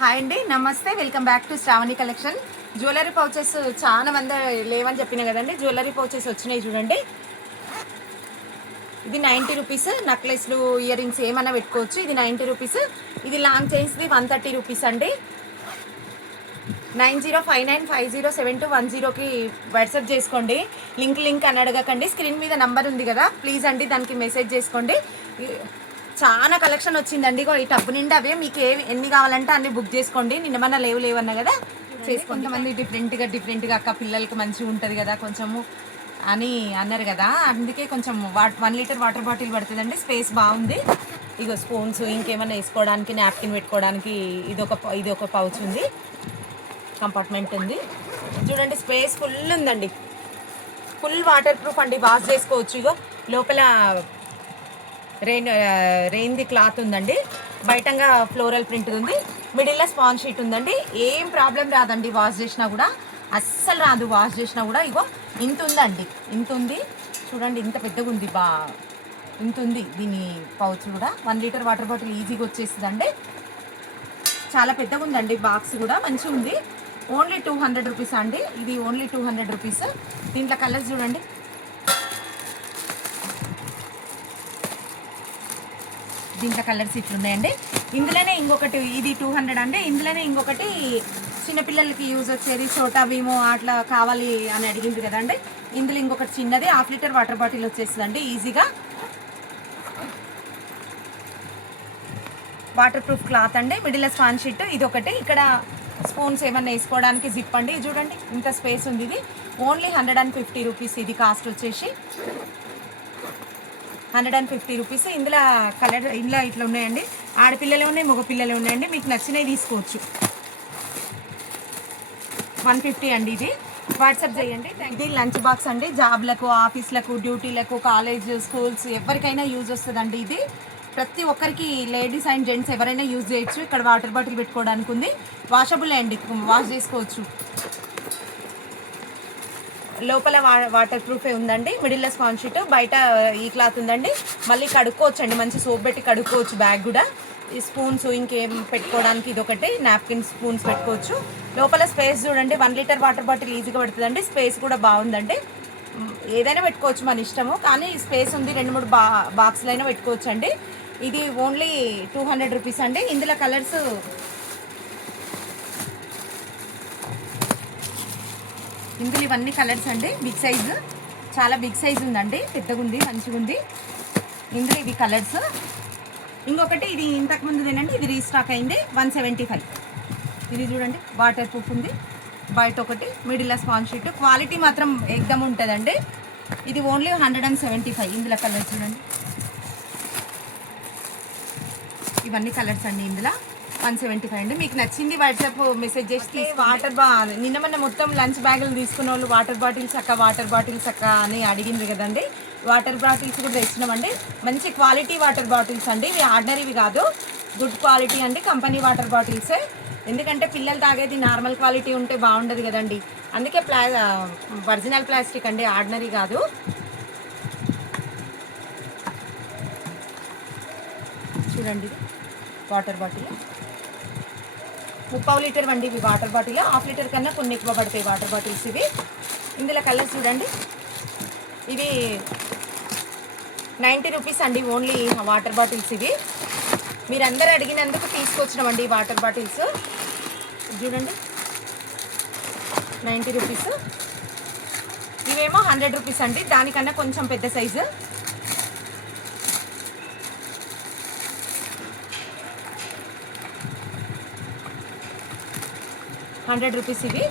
Hi అండి, namaste. Welcome back to Shravani collection. Jewellery pouches చాలా మంది లేవని చెప్పిన కదండి. జ్యువెలరీ పౌచెస్ వచ్చినాయి చూడండి. ఇది 90 రూపీస్. నెక్లెస్లు, ఇయర్ రింగ్స్ ఏమన్నా పెట్టుకోవచ్చు. ఇది 90 రూపీస్. ఇది లాంగ్ చైన్స్ది 130 రూపీస్ అండి. 9059507210కి వాట్సాప్ చేసుకోండి. లింక్ అని అడగకండి. స్క్రీన్ మీద నంబర్ ఉంది కదా, ప్లీజ్ అండి దానికి మెసేజ్ చేసుకోండి. చాలా కలెక్షన్ వచ్చిందండి. ఈ టబ్బు నిండా అవే. మీకు ఎన్ని కావాలంటే అన్ని బుక్ చేసుకోండి. నిన్నమన్నా లేవన్నా కదా చేసుకోండి. కొంతమంది డిఫరెంట్గా అక్క పిల్లలకి మంచిగా ఉంటుంది కదా కొంచెము అని అన్నారు కదా, అందుకే కొంచెం 1 లీటర్ వాటర్ బాటిల్ పడుతుందండి. స్పేస్ బాగుంది. ఇగో స్పూన్స్, ఇంకేమైనా వేసుకోవడానికి, నాప్కిన్ పెట్టుకోవడానికి ఇది ఒక పౌచ్ ఉంది. కంపార్ట్మెంట్ ఉంది చూడండి. స్పేస్ ఫుల్ ఉందండి. ఫుల్ వాటర్ ప్రూఫ్ అండి. వాష్ చేసుకోవచ్చు. ఇగో లోపల రెయిన్ది క్లాత్ ఉందండి. బయటంగా ఫ్లోరల్ ప్రింట్ ఉంది. మిడిల్లో స్పాంజ్ షీట్ ఉందండి. ఏం ప్రాబ్లం రాదండి వాష్ చేసినా కూడా, అస్సలు రాదు వాష్ చేసినా కూడా. ఇగో ఇంత ఉందండి, ఇంత ఉంది చూడండి. ఇంత పెద్దగా ఉంది, ఇంత ఉంది దీని పౌచ్ కూడా. 1 లీటర్ వాటర్ బాటిల్ ఈజీగా వచ్చేస్తుందండి. చాలా పెద్దగా ఉందండి. బాక్స్ కూడా మంచిగా ఉంది. ఓన్లీ 200 రూపీస్ అండి. ఇది ఓన్లీ 200 రూపీస్. దీంట్లో కలర్స్ చూడండి. దీంట్లో కలర్స్ ఇట్లున్నాయండి. ఇందులోనే ఇంకొకటి, ఇది 200 అండి. ఇందులోనే ఇంకొకటి చిన్నపిల్లలకి యూజ్ వచ్చేది, చోటా భీమో అట్లా కావాలి అని అడిగింది కదండి. ఇందులో ఇంకొకటి చిన్నది 1/2 లీటర్ వాటర్ బాటిల్ వచ్చేస్తుందండి ఈజీగా. వాటర్ ప్రూఫ్ క్లాత్ అండి. Middle sponge sheet. ఇది ఒకటి. ఇక్కడ స్పూన్స్ ఏమన్నా వేసుకోవడానికి జిప్ అండి. చూడండి ఇంత స్పేస్ ఉంది. ఇది ఓన్లీ 150 రూపీస్. ఇది కాస్ట్ వచ్చేసి 150 రూపీస్. ఇందులో ఇట్లా ఉన్నాయండి. ఆడపిల్లలే ఉన్నాయి, మగ పిల్లలే ఉన్నాయండి. మీకు నచ్చినవి తీసుకోవచ్చు. 150 అండి. ఇది వాట్సాప్ చేయండి. ఇది లంచ్ బాక్స్ అండి. జాబ్లకు, ఆఫీస్లకు, డ్యూటీలకు, కాలేజ్, స్కూల్స్ ఎవరికైనా యూజ్ వస్తుందండి. ఇది ప్రతి ఒక్కరికి, లేడీస్ అండ్ జెంట్స్ ఎవరైనా యూజ్ చేయొచ్చు. ఇక్కడ వాటర్ బాటిల్ పెట్టుకోవడానికి ఉంది. వాషబుల్ అండి, వాష్ చేసుకోవచ్చు. లోపల వాటర్ ప్రూఫే ఉందండి. మిడిల్లో స్పాంజ్ షీట్, బయట ఈ క్లాత్ ఉందండి. మళ్ళీ కడుక్కోవచ్చు అండి, మంచి సోప్ పెట్టి కడుక్కోవచ్చు. బ్యాగ్ కూడా. ఈ స్పూన్స్ ఇంకేం పెట్టుకోవడానికి ఇదొకటి. నాప్కిన్ స్పూన్స్ పెట్టుకోవచ్చు. లోపల స్పేస్ చూడండి. 1 లీటర్ వాటర్ బాటిల్ ఈజీగా పడుతుందండి. స్పేస్ కూడా బాగుందండి. ఏదైనా పెట్టుకోవచ్చు మన ఇష్టము, కానీ స్పేస్ ఉంది. 2-3 బాక్సులు అయినా పెట్టుకోవచ్చు అండి. ఇది ఓన్లీ 200 రూపీస్ అండి. ఇందులో కలర్స్ ఇందులో ఇవన్నీ కలర్స్ అండి. బిగ్ సైజు, చాలా బిగ్ సైజు ఉందండి. పెద్దగా ఉంది, మంచిగా ఉంది. ఇందులో ఇవి కలర్స్. ఇంకొకటి ఇది ఇంతకుముందు తినండి, ఇది రీస్టాక్ అయింది. 175. ఇది చూడండి, వాటర్ ప్రూఫ్ ఉంది. బయట ఒకటి, మిడిల్ స్పాంజ్ షీట్. క్వాలిటీ మాత్రం ఎగ్దమ్ ఉంటుందండి. ఇది ఓన్లీ 175. ఇందులో కలర్స్ చూడండి. ఇవన్నీ కలర్స్ అండి. ఇందులో 175 అండి. మీకు నచ్చింది వాట్సాప్ మెసేజ్ చేసి. నిన్న మొత్తం లంచ్ బ్యాగులు తీసుకున్న వాళ్ళు వాటర్ బాటిల్స్ అక్క అని అడిగింది కదండి. వాటర్ బాటిల్స్ కూడా తెచ్చినామండి. మంచి క్వాలిటీ వాటర్ బాటిల్స్ అండి. ఇవి ఆర్డినరీవి కాదు, గుడ్ క్వాలిటీ అండి. కంపెనీ వాటర్ బాటిల్సే. ఎందుకంటే పిల్లలు తాగేది నార్మల్ క్వాలిటీ ఉంటే బాగుండదు కదండి. అందుకే ఒరిజినల్ ప్లాస్టిక్ అండి, ఆర్డినరీ కాదు. చూడండి, వాటర్ బాటిల్ 30 లీటర్ అండి. ఇవి వాటర్ బాటిల్ 1/2 లీటర్ కన్నా కొన్ని ఎక్కువ పడతాయి వాటర్ బాటిల్స్ ఇవి. ఇందులో కలర్స్ చూడండి. ఇవి 90 రూపీస్ అండి ఓన్లీ వాటర్ బాటిల్స్. ఇవి మీరందరూ అడిగినందుకు తీసుకొచ్చినామండి ఈ వాటర్ బాటిల్స్. చూడండి, 90 రూపీస్. ఇవేమో 100 రూపీస్ అండి. దానికన్నా కొంచెం పెద్ద సైజు. ₹100 ఇవి.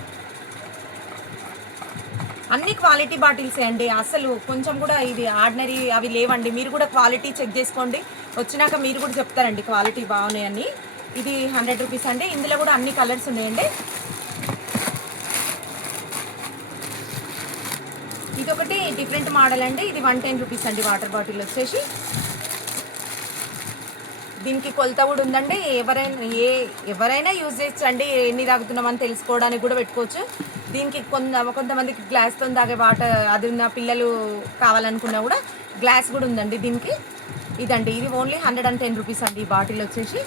అన్ని క్వాలిటీ బాటిల్సే అండి. అసలు కొంచెం కూడా ఇది ఆర్డినరీ అవి లేవండి. మీరు కూడా క్వాలిటీ చెక్ చేసుకోండి. వచ్చినాక మీరు కూడా చెప్తారండి క్వాలిటీ బాగున్నాయని. ఇది 100 రూపీస్ అండి. ఇందులో కూడా అన్ని కలర్స్ ఉన్నాయండి. ఇది ఒకటి డిఫరెంట్ మోడల్ అండి. ఇది 110 రూపీస్ అండి. వాటర్ బాటిల్ వచ్చేసి దీనికి కొలత కూడా ఉందండి. ఎవరైనా యూజ్ చేయొచ్చండి. ఎన్ని తాగుతున్నామని తెలుసుకోవడానికి కూడా పెట్టుకోవచ్చు. దీనికి కొంతమందికి గ్లాస్తో తాగే వాటర్ అది ఉన్న పిల్లలు కావాలనుకున్నా కూడా గ్లాస్ కూడా ఉందండి దీనికి. ఇదండి, ఇది ఓన్లీ 110 రూపీస్ అండి. ఈ బాటిల్ వచ్చేసి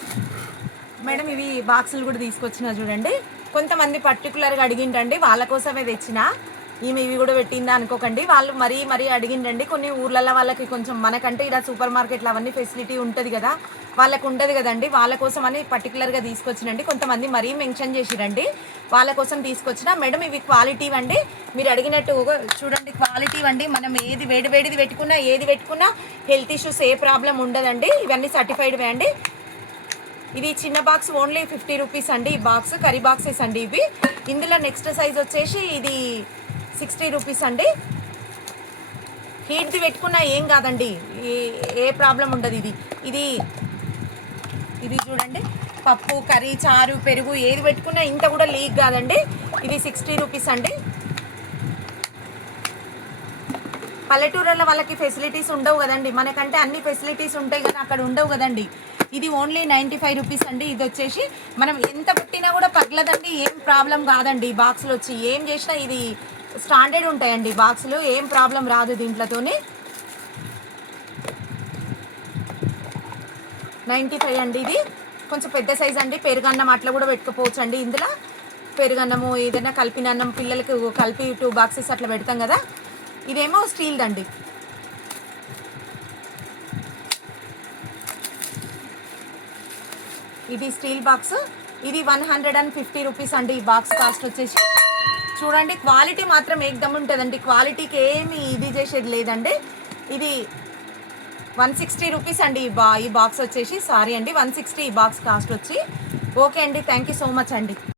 మేడం ఇవి బాక్సులు కూడా తీసుకొచ్చిన చూడండి. కొంతమంది పర్టికులర్గా అడిగిండండి, వాళ్ళ కోసమే తెచ్చిన. ఈమె ఇవి కూడా పెట్టిందా అనుకోకండి, వాళ్ళు మరీ అడిగిండండి. కొన్ని ఊర్లలో వాళ్ళకి కొంచెం మనకంటే ఇలా సూపర్ మార్కెట్లో అవన్నీ ఫెసిలిటీ ఉంటుంది కదా, వాళ్ళకు ఉండదు కదండి, వాళ్ళ కోసం అని పర్టికులర్గా తీసుకొచ్చినండి. కొంతమంది మరీ మెన్షన్ చేసిరండి, వాళ్ళ కోసం తీసుకొచ్చిన. మేడం ఇవి క్వాలిటీ అండి, మీరు అడిగినట్టు చూడండి, క్వాలిటీ అండి. మనం ఏది వేడిది పెట్టుకున్నా హెల్త్ ఇష్యూస్ ఏ ప్రాబ్లం ఉండదండి. ఇవన్నీ సర్టిఫైడ్ అండి. ఇది చిన్న బాక్స్ ఓన్లీ 50 రూపీస్ అండి. ఈ బాక్స్ కర్రీ బాక్సెస్ అండి ఇవి. ఇందులో నెక్స్ట్ సైజ్ వచ్చేసి ఇది 60 రూపీస్ అండి. హీట్ది పెట్టుకున్నా ఏం కాదండి, ఏ ప్రాబ్లం ఉండదు. ఇది చూడండి, పప్పు, కర్రీ, చారు, పెరుగు ఏది పెట్టుకున్నా ఇంత కూడా లీక్ కాదండి. ఇది 60 రూపీస్ అండి. పల్లెటూరులో వాళ్ళకి ఫెసిలిటీస్ ఉండవు కదండి, మనకంటే అన్ని ఫెసిలిటీస్ ఉంటాయి కదా, అక్కడ ఉండవు కదండి. ఇది ఓన్లీ 95 రూపీస్ అండి. ఇది వచ్చేసి మనం ఎంత పెట్టినా కూడా పగలదండి, ఏం ప్రాబ్లం కాదండి. బాక్సులు వచ్చి ఏం చేసినా ఇది స్టాండర్డ్ ఉంటాయండి బాక్సులు, ఏం ప్రాబ్లం రాదు దీంట్లోతోని. 95 అండి. ఇది కొంచెం పెద్ద సైజ్ అండి. పెరుగన్నం అట్లా కూడా పెట్టుకోవచ్చు అండి. ఇందులో పెరుగన్నము ఏదైనా కలిపిన అన్నం పిల్లలకు కలిపి 2 బాక్సెస్ అట్లా పెడతాం కదా. ఇదేమో స్టీల్ దండి. ఇది స్టీల్ బాక్స్. ఇది 150 రూపీస్ అండి. ఈ బాక్స్ కాస్ట్ వచ్చేసి చూడండి, క్వాలిటీ మాత్రం ఏకదమ్ ఉంటుందండి. క్వాలిటీకి ఏమి ఇది చేసేది లేదండి. ఇది 160 రూపీస్ అండి. ఈ బాక్స్ వచ్చేసి, సారీ అండి, 160 ఈ బాక్స్ కాస్ట్ వచ్చి. ఓకే అండి, థ్యాంక్ యూ సో మచ్ అండి.